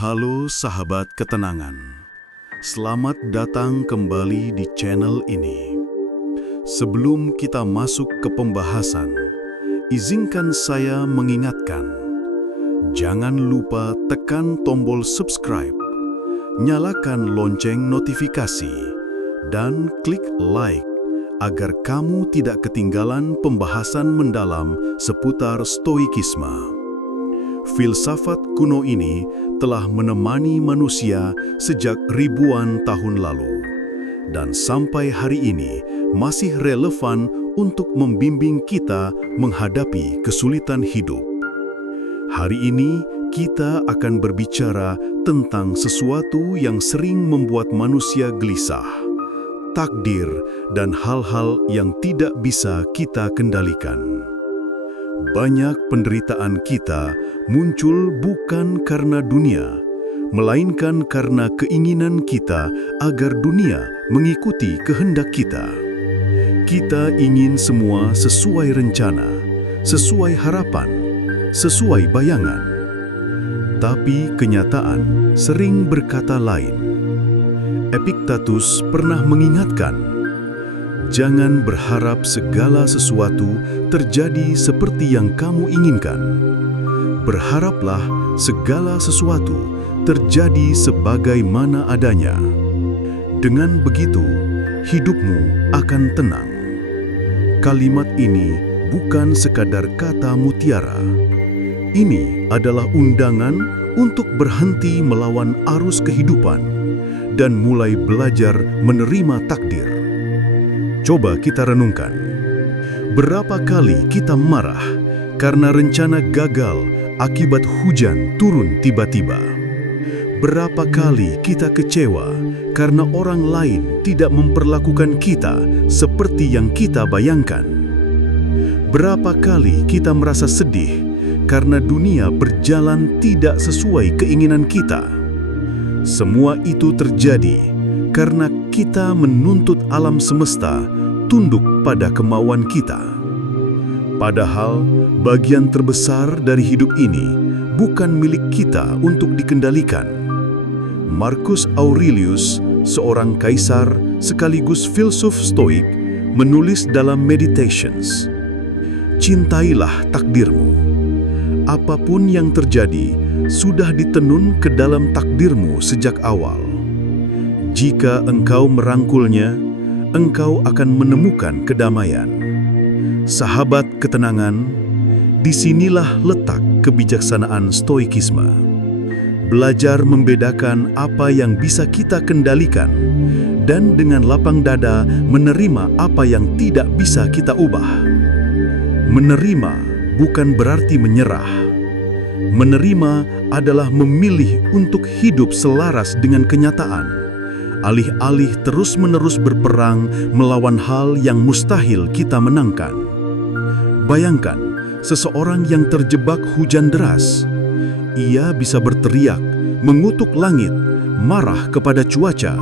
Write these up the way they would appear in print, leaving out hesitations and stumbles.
Halo sahabat ketenangan, selamat datang kembali di channel ini. Sebelum kita masuk ke pembahasan, izinkan saya mengingatkan, jangan lupa tekan tombol subscribe, nyalakan lonceng notifikasi, dan klik like agar kamu tidak ketinggalan pembahasan mendalam seputar stoikisme. Filsafat kuno ini telah menemani manusia sejak ribuan tahun lalu dan sampai hari ini masih relevan untuk membimbing kita menghadapi kesulitan hidup. Hari ini kita akan berbicara tentang sesuatu yang sering membuat manusia gelisah, takdir dan hal-hal yang tidak bisa kita kendalikan. Banyak penderitaan kita muncul bukan karena dunia, melainkan karena keinginan kita agar dunia mengikuti kehendak kita. Kita ingin semua sesuai rencana, sesuai harapan, sesuai bayangan. Tapi kenyataan sering berkata lain. Epictetus pernah mengingatkan, jangan berharap segala sesuatu terjadi seperti yang kamu inginkan. Berharaplah segala sesuatu terjadi sebagaimana adanya. Dengan begitu, hidupmu akan tenang. Kalimat ini bukan sekadar kata mutiara. Ini adalah undangan untuk berhenti melawan arus kehidupan dan mulai belajar menerima takdir. Coba kita renungkan, berapa kali kita marah karena rencana gagal akibat hujan turun tiba-tiba? Berapa kali kita kecewa karena orang lain tidak memperlakukan kita seperti yang kita bayangkan? Berapa kali kita merasa sedih karena dunia berjalan tidak sesuai keinginan kita? Semua itu terjadi karena kita menuntut alam semesta tunduk pada kemauan kita. Padahal bagian terbesar dari hidup ini bukan milik kita untuk dikendalikan. Marcus Aurelius, seorang kaisar sekaligus filsuf stoik, menulis dalam Meditations, "Cintailah takdirmu. Apapun yang terjadi sudah ditenun ke dalam takdirmu sejak awal. Jika engkau merangkulnya, engkau akan menemukan kedamaian." Sahabat ketenangan, disinilah letak kebijaksanaan stoikisme. Belajar membedakan apa yang bisa kita kendalikan dan dengan lapang dada menerima apa yang tidak bisa kita ubah. Menerima bukan berarti menyerah. Menerima adalah memilih untuk hidup selaras dengan kenyataan, alih-alih terus-menerus berperang melawan hal yang mustahil kita menangkan. Bayangkan, seseorang yang terjebak hujan deras. Ia bisa berteriak, mengutuk langit, marah kepada cuaca,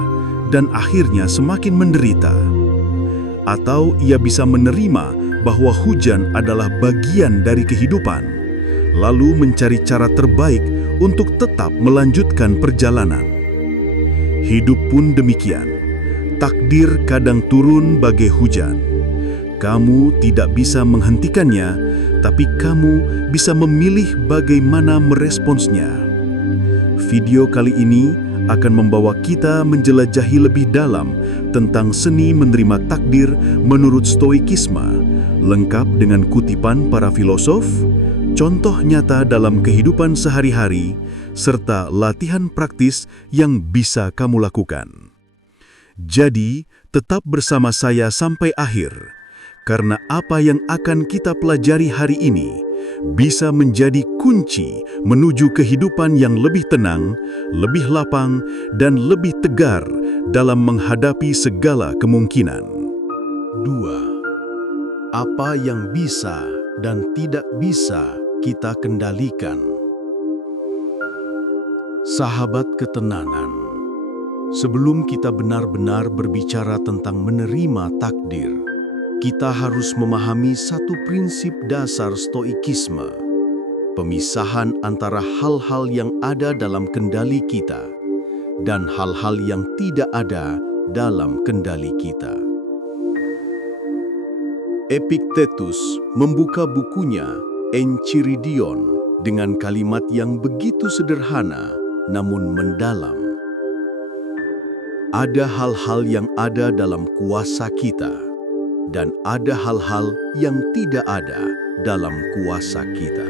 dan akhirnya semakin menderita. Atau ia bisa menerima bahwa hujan adalah bagian dari kehidupan, lalu mencari cara terbaik untuk tetap melanjutkan perjalanan. Hidup pun demikian. Takdir kadang turun bagai hujan. Kamu tidak bisa menghentikannya, tapi kamu bisa memilih bagaimana meresponsnya. Video kali ini akan membawa kita menjelajahi lebih dalam tentang seni menerima takdir menurut stoikisme, lengkap dengan kutipan para filosof, contoh nyata dalam kehidupan sehari-hari, serta latihan praktis yang bisa kamu lakukan. Jadi, tetap bersama saya sampai akhir, karena apa yang akan kita pelajari hari ini bisa menjadi kunci menuju kehidupan yang lebih tenang, lebih lapang, dan lebih tegar dalam menghadapi segala kemungkinan. 2. Apa yang bisa dan tidak bisa kita kendalikan? Sahabat ketenangan, sebelum kita benar-benar berbicara tentang menerima takdir, kita harus memahami satu prinsip dasar stoikisme. pemisahan antara hal-hal yang ada dalam kendali kita dan hal-hal yang tidak ada dalam kendali kita. Epictetus membuka bukunya Enchiridion dengan kalimat yang begitu sederhana namun mendalam. Ada hal-hal yang ada dalam kuasa kita dan ada hal-hal yang tidak ada dalam kuasa kita.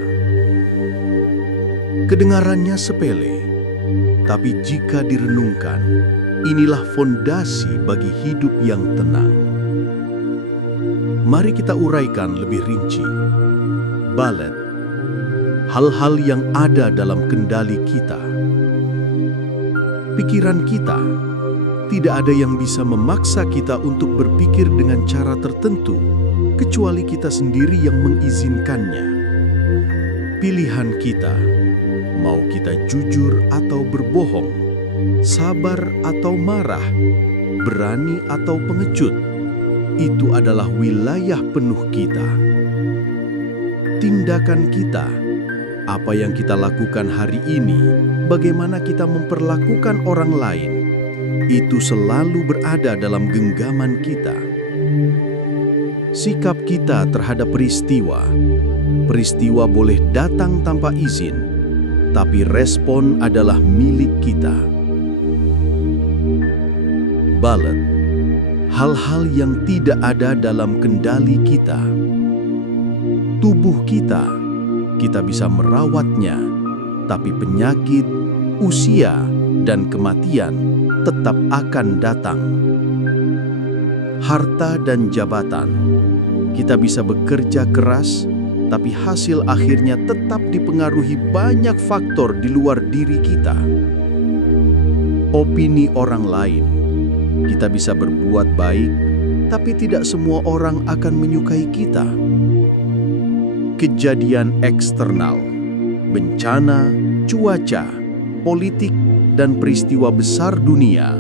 Kedengarannya sepele, tapi jika direnungkan, inilah fondasi bagi hidup yang tenang. Mari kita uraikan lebih rinci. Balet, hal-hal yang ada dalam kendali kita. Pikiran kita, tidak ada yang bisa memaksa kita untuk berpikir dengan cara tertentu, kecuali kita sendiri yang mengizinkannya. Pilihan kita, mau kita jujur atau berbohong, sabar atau marah, berani atau pengecut, itu adalah wilayah penuh kita. Tindakan kita, apa yang kita lakukan hari ini, bagaimana kita memperlakukan orang lain, itu selalu berada dalam genggaman kita. Sikap kita terhadap peristiwa boleh datang tanpa izin, tapi respon adalah milik kita. Balet, hal-hal yang tidak ada dalam kendali kita. Tubuh kita bisa merawatnya, tapi penyakit, usia, dan kematian tetap akan datang. Harta dan jabatan, kita bisa bekerja keras, tapi hasil akhirnya tetap dipengaruhi banyak faktor di luar diri kita. Opini orang lain, kita bisa berbuat baik, tapi tidak semua orang akan menyukai kita. Kejadian eksternal, bencana, cuaca, politik, dan peristiwa besar dunia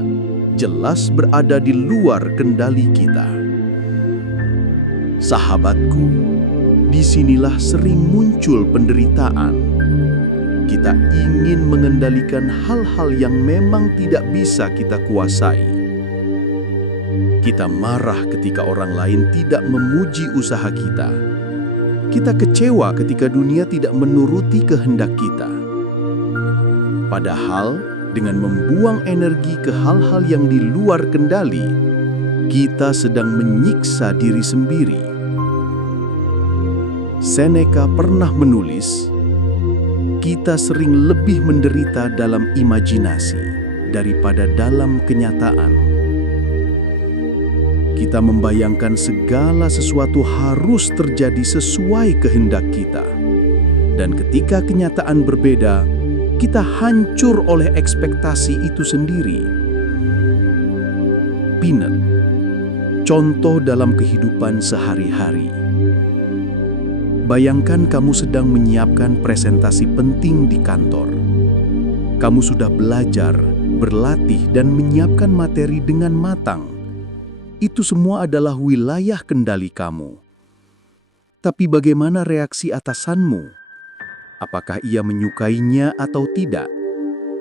jelas berada di luar kendali kita. Sahabatku, disinilah sering muncul penderitaan. Kita ingin mengendalikan hal-hal yang memang tidak bisa kita kuasai. Kita marah ketika orang lain tidak memuji usaha kita. Kita kecewa ketika dunia tidak menuruti kehendak kita. Padahal, dengan membuang energi ke hal-hal yang di luar kendali, kita sedang menyiksa diri sendiri. Seneca pernah menulis, kita sering lebih menderita dalam imajinasi daripada dalam kenyataan. Kita membayangkan segala sesuatu harus terjadi sesuai kehendak kita. Dan ketika kenyataan berbeda, kita hancur oleh ekspektasi itu sendiri. Peanut, contoh dalam kehidupan sehari-hari. Bayangkan kamu sedang menyiapkan presentasi penting di kantor. Kamu sudah belajar, berlatih, dan menyiapkan materi dengan matang. Itu semua adalah wilayah kendali kamu. Tapi bagaimana reaksi atasanmu? Apakah ia menyukainya atau tidak?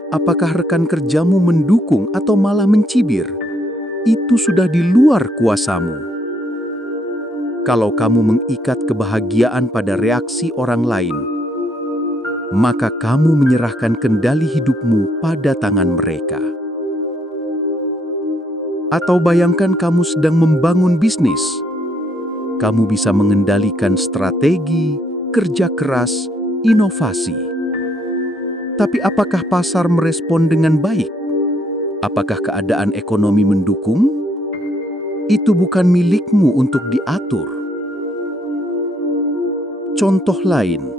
Apakah rekan kerjamu mendukung atau malah mencibir? Itu sudah di luar kuasamu. Kalau kamu mengikat kebahagiaan pada reaksi orang lain, maka kamu menyerahkan kendali hidupmu pada tangan mereka. Atau bayangkan kamu sedang membangun bisnis. Kamu bisa mengendalikan strategi, kerja keras, inovasi. Tapi apakah pasar merespon dengan baik? Apakah keadaan ekonomi mendukung? Itu bukan milikmu untuk diatur. Contoh lain,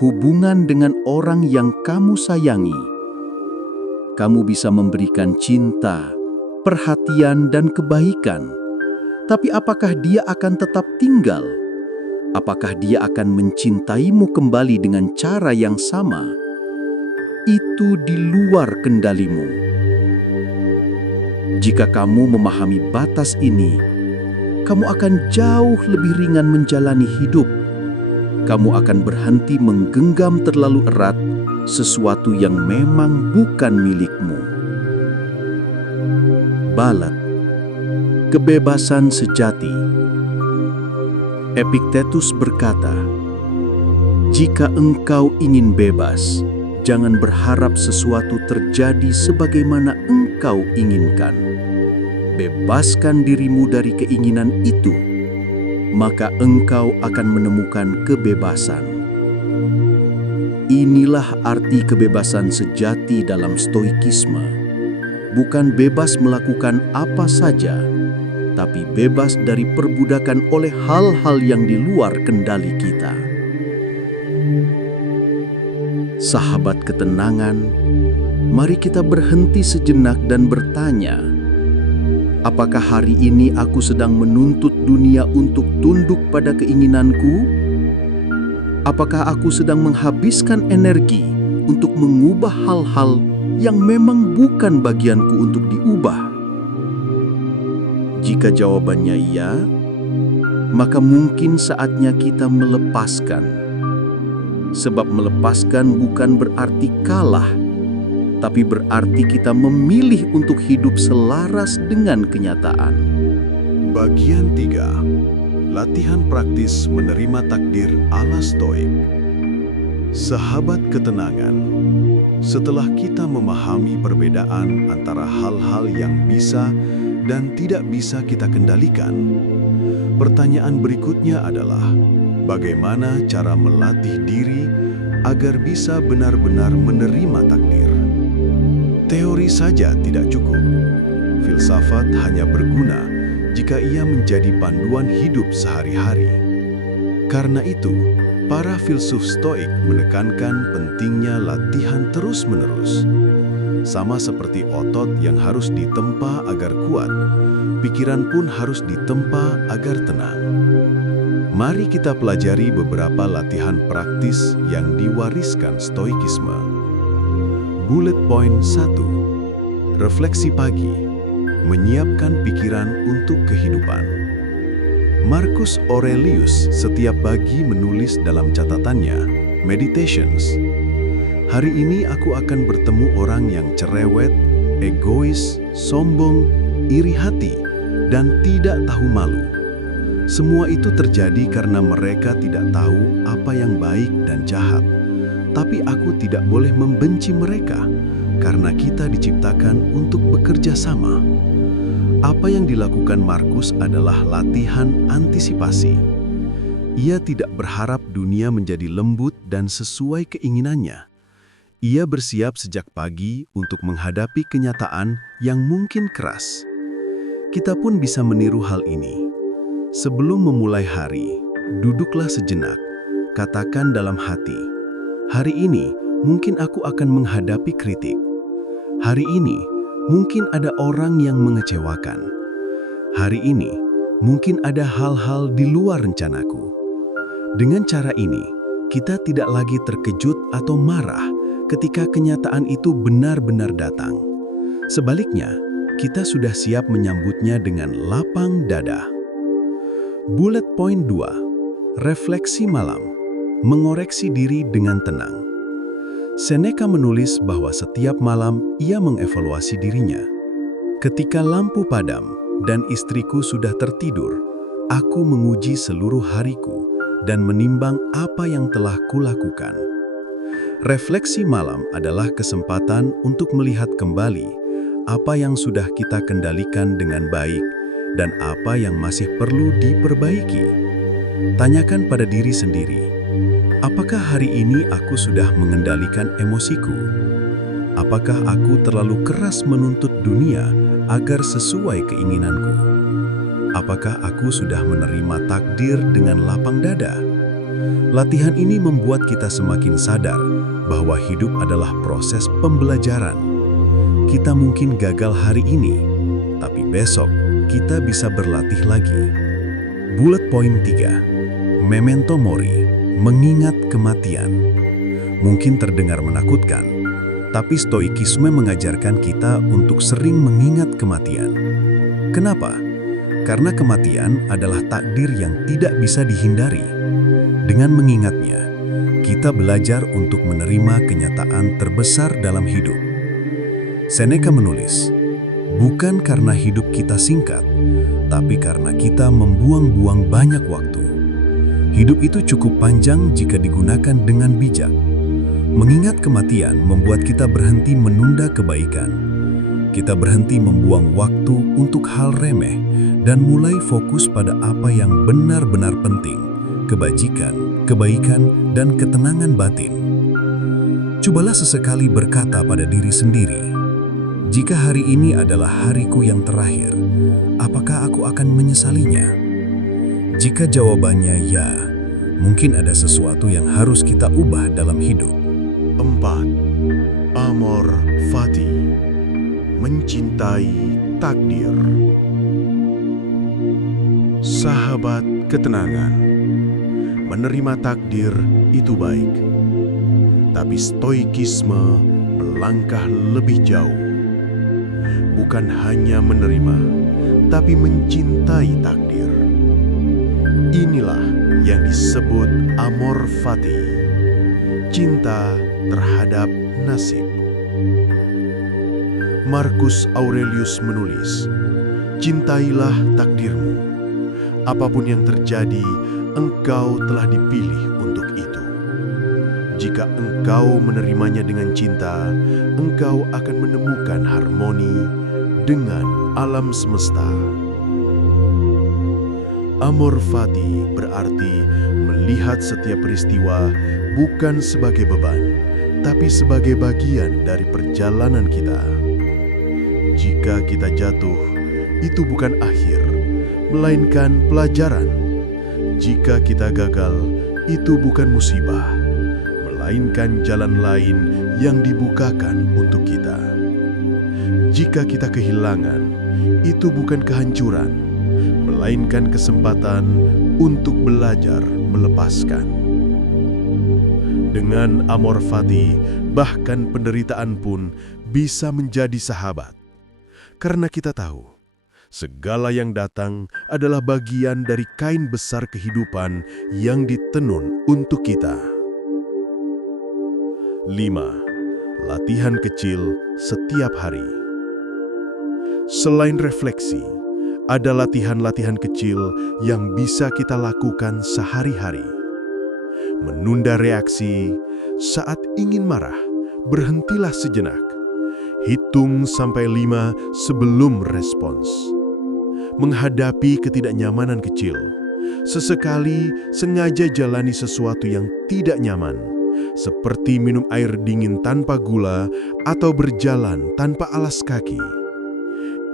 hubungan dengan orang yang kamu sayangi. Kamu bisa memberikan cinta, perhatian, dan kebaikan. Tapi apakah dia akan tetap tinggal? Apakah dia akan mencintaimu kembali dengan cara yang sama? Itu di luar kendalimu. Jika kamu memahami batas ini, kamu akan jauh lebih ringan menjalani hidup. kamu akan berhenti menggenggam terlalu erat sesuatu yang memang bukan milikmu. Balat, kebebasan sejati. Epictetus berkata, "Jika engkau ingin bebas, jangan berharap sesuatu terjadi sebagaimana engkau inginkan. Bebaskan dirimu dari keinginan itu, maka engkau akan menemukan kebebasan." Inilah arti kebebasan sejati dalam stoikisme. Bukan bebas melakukan apa saja, tapi bebas dari perbudakan oleh hal-hal yang di luar kendali kita. Sahabat ketenangan, mari kita berhenti sejenak dan bertanya, apakah hari ini aku sedang menuntut dunia untuk tunduk pada keinginanku? Apakah aku sedang menghabiskan energi untuk mengubah hal-hal yang memang bukan bagianku untuk diubah? Jika jawabannya iya, maka mungkin saatnya kita melepaskan. Sebab melepaskan bukan berarti kalah, tapi berarti kita memilih untuk hidup selaras dengan kenyataan. Bagian 3. Latihan praktis menerima takdir ala Stoik. Sahabat ketenangan, setelah kita memahami perbedaan antara hal-hal yang bisa dan tidak bisa kita kendalikan, pertanyaan berikutnya adalah bagaimana cara melatih diri agar bisa benar-benar menerima takdir. Teori saja tidak cukup. Filsafat hanya berguna jika ia menjadi panduan hidup sehari-hari. Karena itu, para filsuf Stoik menekankan pentingnya latihan terus-menerus. Sama seperti otot yang harus ditempa agar kuat, pikiran pun harus ditempa agar tenang. Mari kita pelajari beberapa latihan praktis yang diwariskan Stoikisme. Bullet point 1. Refleksi pagi, menyiapkan pikiran untuk kehidupan. Marcus Aurelius setiap pagi menulis dalam catatannya, Meditations, "Hari ini aku akan bertemu orang yang cerewet, egois, sombong, iri hati, dan tidak tahu malu. Semua itu terjadi karena mereka tidak tahu apa yang baik dan jahat. Tapi aku tidak boleh membenci mereka, karena kita diciptakan untuk bekerja sama." Apa yang dilakukan Marcus adalah latihan antisipasi. Ia tidak berharap dunia menjadi lembut dan sesuai keinginannya. Ia bersiap sejak pagi untuk menghadapi kenyataan yang mungkin keras. Kita pun bisa meniru hal ini. Sebelum memulai hari, duduklah sejenak. Katakan dalam hati, "Hari ini mungkin aku akan menghadapi kritik. Hari ini mungkin ada orang yang mengecewakan. Hari ini mungkin ada hal-hal di luar rencanaku." Dengan cara ini, kita tidak lagi terkejut atau marah ketika kenyataan itu benar-benar datang. Sebaliknya, kita sudah siap menyambutnya dengan lapang dada. Bullet point 2. Refleksi malam, mengoreksi diri dengan tenang. Seneca menulis bahwa setiap malam ia mengevaluasi dirinya. "Ketika lampu padam dan istriku sudah tertidur, aku menguji seluruh hariku dan menimbang apa yang telah kulakukan." Refleksi malam adalah kesempatan untuk melihat kembali apa yang sudah kita kendalikan dengan baik dan apa yang masih perlu diperbaiki. Tanyakan pada diri sendiri, apakah hari ini aku sudah mengendalikan emosiku? Apakah aku terlalu keras menuntut dunia agar sesuai keinginanku? Apakah aku sudah menerima takdir dengan lapang dada? Latihan ini membuat kita semakin sadar bahwa hidup adalah proses pembelajaran. Kita mungkin gagal hari ini, tapi besok kita bisa berlatih lagi. Bullet point 3. Memento mori, mengingat kematian. Mungkin terdengar menakutkan, tapi stoikisme mengajarkan kita untuk sering mengingat kematian. Kenapa? Karena kematian adalah takdir yang tidak bisa dihindari. Dengan mengingatnya, kita belajar untuk menerima kenyataan terbesar dalam hidup. Seneca menulis, bukan karena hidup kita singkat, tapi karena kita membuang-buang banyak waktu. Hidup itu cukup panjang jika digunakan dengan bijak. Mengingat kematian membuat kita berhenti menunda kebaikan. Kita berhenti membuang waktu untuk hal remeh dan mulai fokus pada apa yang benar-benar penting, kebajikan, kebaikan, dan ketenangan batin. Cobalah sesekali berkata pada diri sendiri, jika hari ini adalah hariku yang terakhir, apakah aku akan menyesalinya? Jika jawabannya ya, mungkin ada sesuatu yang harus kita ubah dalam hidup. 4. Amor Fati, mencintai takdir. Sahabat ketenangan, menerima takdir itu baik, tapi stoikisme melangkah lebih jauh. Bukan hanya menerima, tapi mencintai takdir. Inilah yang disebut amor fati, cinta terhadap nasib. Marcus Aurelius menulis, cintailah takdirmu. Apapun yang terjadi, engkau telah dipilih untuk itu. Jika engkau menerimanya dengan cinta, engkau akan menemukan harmoni dengan alam semesta. Amor fati berarti melihat setiap peristiwa bukan sebagai beban, tapi sebagai bagian dari perjalanan kita. Jika kita jatuh, itu bukan akhir, melainkan pelajaran. Jika kita gagal, itu bukan musibah, melainkan jalan lain yang dibukakan untuk kita. Jika kita kehilangan, itu bukan kehancuran, melainkan kesempatan untuk belajar melepaskan. Dengan amor fati, bahkan penderitaan pun bisa menjadi sahabat. Karena kita tahu, segala yang datang adalah bagian dari kain besar kehidupan yang ditenun untuk kita. 5. Latihan kecil setiap hari. Selain refleksi, ada latihan-latihan kecil yang bisa kita lakukan sehari-hari. Menunda reaksi saat ingin marah, berhentilah sejenak. Hitung sampai 5 sebelum respons. Menghadapi ketidaknyamanan kecil, sesekali sengaja jalani sesuatu yang tidak nyaman, seperti minum air dingin tanpa gula atau berjalan tanpa alas kaki.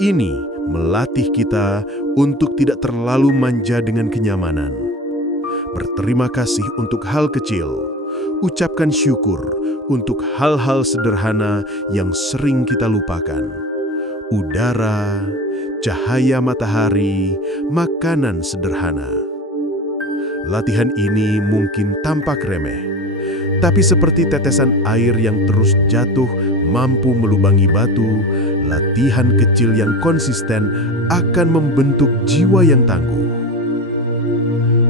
Ini melatih kita untuk tidak terlalu manja dengan kenyamanan. Berterima kasih untuk hal kecil, ucapkan syukur untuk hal-hal sederhana yang sering kita lupakan. Udara, cahaya matahari, makanan sederhana. Latihan ini mungkin tampak remeh, tapi seperti tetesan air yang terus jatuh mampu melubangi batu, latihan kecil yang konsisten akan membentuk jiwa yang tangguh.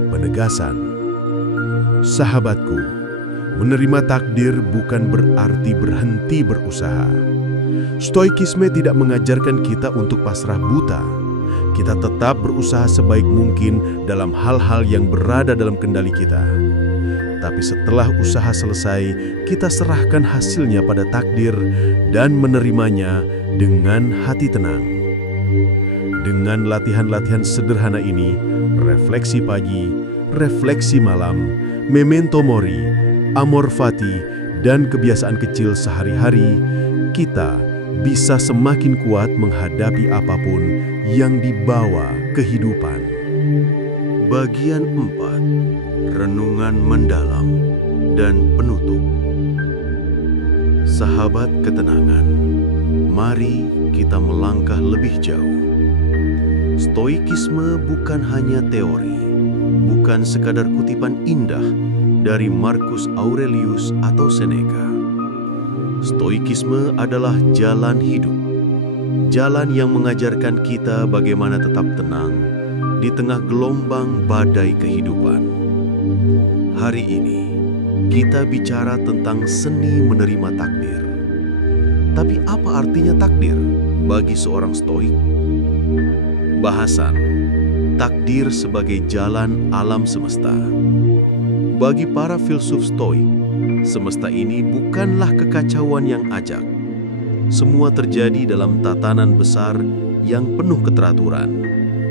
Penegasan, sahabatku, menerima takdir bukan berarti berhenti berusaha. Stoikisme tidak mengajarkan kita untuk pasrah buta. Kita tetap berusaha sebaik mungkin dalam hal-hal yang berada dalam kendali kita. Tapi setelah usaha selesai, kita serahkan hasilnya pada takdir dan menerimanya dengan hati tenang. Dengan latihan-latihan sederhana ini, refleksi pagi, refleksi malam, memento mori, amor fati, dan kebiasaan kecil sehari-hari, kita bisa semakin kuat menghadapi apapun yang dibawa kehidupan. Bagian 4. Renungan mendalam dan penutup. Sahabat ketenangan, mari kita melangkah lebih jauh. Stoikisme bukan hanya teori, bukan sekadar kutipan indah dari Marcus Aurelius atau Seneca. Stoikisme adalah jalan hidup, jalan yang mengajarkan kita bagaimana tetap tenang di tengah gelombang badai kehidupan. Hari ini, kita bicara tentang seni menerima takdir. Tapi apa artinya takdir bagi seorang stoik? Bahasan takdir sebagai jalan alam semesta. Bagi para filsuf stoik, semesta ini bukanlah kekacauan yang acak. Semua terjadi dalam tatanan besar yang penuh keteraturan,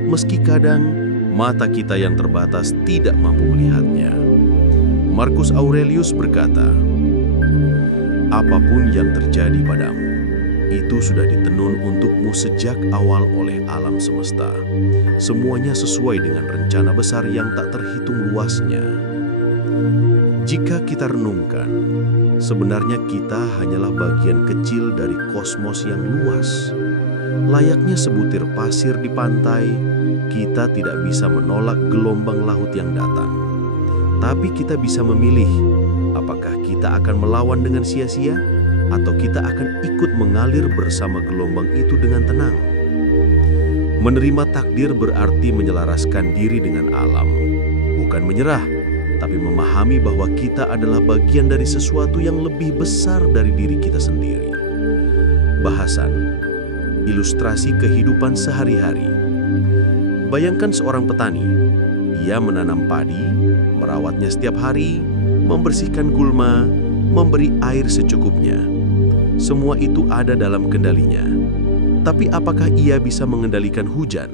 meski kadang mata kita yang terbatas tidak mampu melihatnya. Marcus Aurelius berkata, "Apapun yang terjadi padamu, itu sudah ditenun untukmu sejak awal oleh alam semesta. Semuanya sesuai dengan rencana besar yang tak terhitung luasnya." Jika kita renungkan, sebenarnya kita hanyalah bagian kecil dari kosmos yang luas. Layaknya sebutir pasir di pantai, kita tidak bisa menolak gelombang laut yang datang. Tapi kita bisa memilih, apakah kita akan melawan dengan sia-sia, atau kita akan ikut mengalir bersama gelombang itu dengan tenang. Menerima takdir berarti menyelaraskan diri dengan alam, bukan menyerah, tapi memahami bahwa kita adalah bagian dari sesuatu yang lebih besar dari diri kita sendiri. Bahasan ilustrasi kehidupan sehari-hari. Bayangkan seorang petani. Ia menanam padi, merawatnya setiap hari, membersihkan gulma, memberi air secukupnya. Semua itu ada dalam kendalinya. Tapi apakah ia bisa mengendalikan hujan?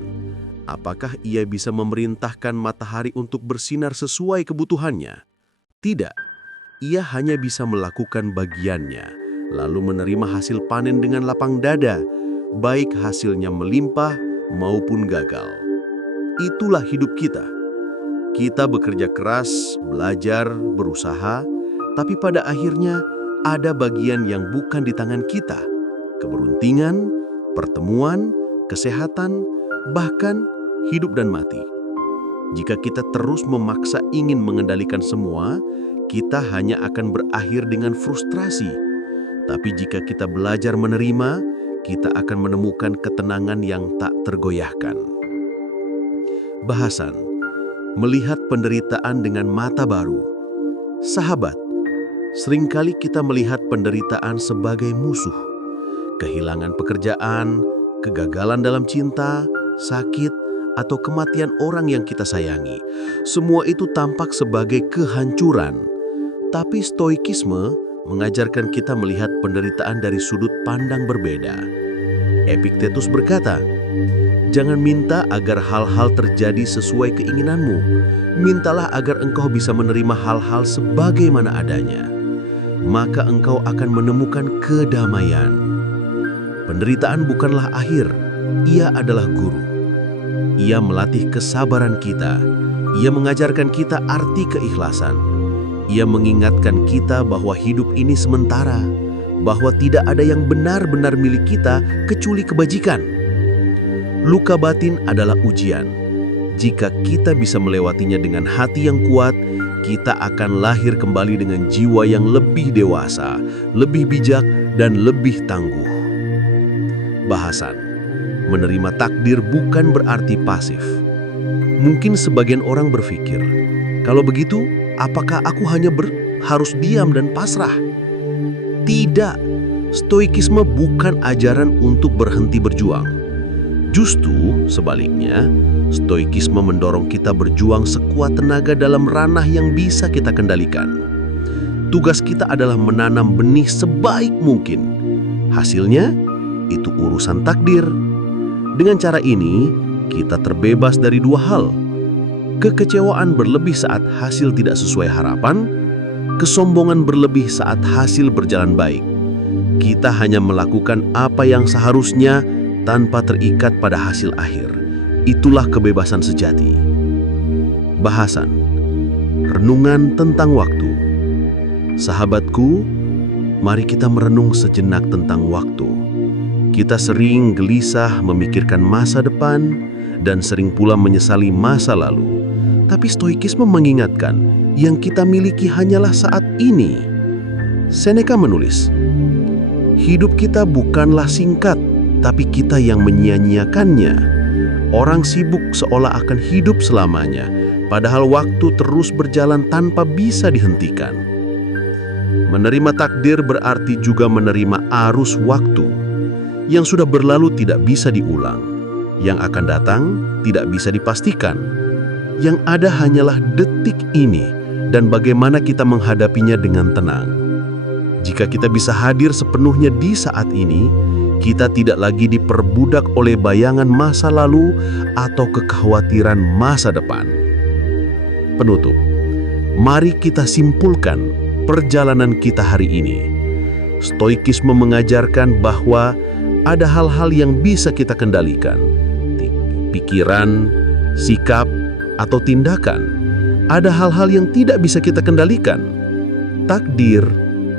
Apakah ia bisa memerintahkan matahari untuk bersinar sesuai kebutuhannya? Tidak. Ia hanya bisa melakukan bagiannya, lalu menerima hasil panen dengan lapang dada, baik hasilnya melimpah maupun gagal. Itulah hidup kita. Kita bekerja keras, belajar, berusaha, tapi pada akhirnya ada bagian yang bukan di tangan kita. Keberuntungan, pertemuan, kesehatan, bahkan hidup dan mati. Jika kita terus memaksa ingin mengendalikan semua, kita hanya akan berakhir dengan frustrasi. Tapi jika kita belajar menerima, kita akan menemukan ketenangan yang tak tergoyahkan. Bahasan melihat penderitaan dengan mata baru. Sahabat, seringkali kita melihat penderitaan sebagai musuh. Kehilangan pekerjaan, kegagalan dalam cinta, sakit, atau kematian orang yang kita sayangi. Semua itu tampak sebagai kehancuran. Tapi stoikisme mengajarkan kita melihat penderitaan dari sudut pandang berbeda. Epictetus berkata, "Jangan minta agar hal-hal terjadi sesuai keinginanmu. Mintalah agar engkau bisa menerima hal-hal sebagaimana adanya. Maka engkau akan menemukan kedamaian." Penderitaan bukanlah akhir, ia adalah guru. Ia melatih kesabaran kita. Ia mengajarkan kita arti keikhlasan. Ia mengingatkan kita bahwa hidup ini sementara, bahwa tidak ada yang benar-benar milik kita kecuali kebajikan. Luka batin adalah ujian. Jika kita bisa melewatinya dengan hati yang kuat, kita akan lahir kembali dengan jiwa yang lebih dewasa, lebih bijak, dan lebih tangguh. Bahasan menerima takdir bukan berarti pasif. Mungkin sebagian orang berpikir, kalau begitu, apakah aku hanya harus diam dan pasrah? Tidak, stoikisme bukan ajaran untuk berhenti berjuang. Justru sebaliknya, stoikisme mendorong kita berjuang sekuat tenaga dalam ranah yang bisa kita kendalikan. Tugas kita adalah menanam benih sebaik mungkin. Hasilnya, itu urusan takdir. Dengan cara ini, kita terbebas dari dua hal. Kekecewaan berlebih saat hasil tidak sesuai harapan, kesombongan berlebih saat hasil berjalan baik. Kita hanya melakukan apa yang seharusnya tanpa terikat pada hasil akhir. Itulah kebebasan sejati. Bahasan renungan tentang waktu. Sahabatku, mari kita merenung sejenak tentang waktu. Kita sering gelisah memikirkan masa depan dan sering pula menyesali masa lalu. Tapi stoikisme mengingatkan yang kita miliki hanyalah saat ini. Seneca menulis, "Hidup kita bukanlah singkat, tapi kita yang menyia-nyiakannya. Orang sibuk seolah akan hidup selamanya, padahal waktu terus berjalan tanpa bisa dihentikan. Menerima takdir berarti juga menerima arus waktu yang sudah berlalu tidak bisa diulang, yang akan datang tidak bisa dipastikan. Yang ada hanyalah detik ini dan bagaimana kita menghadapinya dengan tenang. Jika kita bisa hadir sepenuhnya di saat ini, kita tidak lagi diperbudak oleh bayangan masa lalu atau kekhawatiran masa depan. Penutup, mari kita simpulkan perjalanan kita hari ini. Stoikisme mengajarkan bahwa ada hal-hal yang bisa kita kendalikan, pikiran, sikap, atau tindakan. Ada hal-hal yang tidak bisa kita kendalikan, takdir,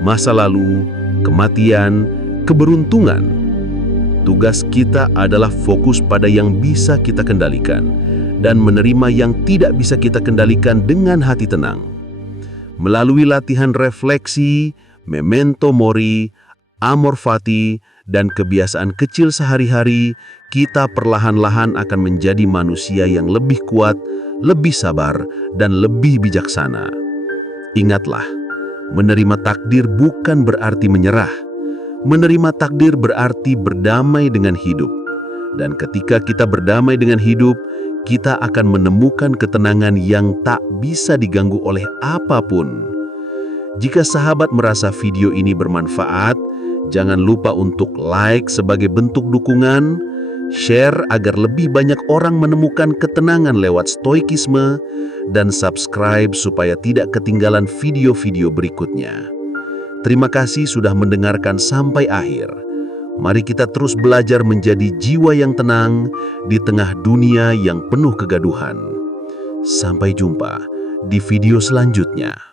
masa lalu, kematian, keberuntungan. Tugas kita adalah fokus pada yang bisa kita kendalikan dan menerima yang tidak bisa kita kendalikan dengan hati tenang. Melalui latihan refleksi, memento mori, amor fati, dan kebiasaan kecil sehari-hari, kita perlahan-lahan akan menjadi manusia yang lebih kuat, lebih sabar, dan lebih bijaksana. Ingatlah, menerima takdir bukan berarti menyerah. Menerima takdir berarti berdamai dengan hidup. Dan ketika kita berdamai dengan hidup, kita akan menemukan ketenangan yang tak bisa diganggu oleh apapun. Jika sahabat merasa video ini bermanfaat, jangan lupa untuk like sebagai bentuk dukungan, share agar lebih banyak orang menemukan ketenangan lewat stoikisme, dan subscribe supaya tidak ketinggalan video-video berikutnya. Terima kasih sudah mendengarkan sampai akhir. Mari kita terus belajar menjadi jiwa yang tenang di tengah dunia yang penuh kegaduhan. Sampai jumpa di video selanjutnya.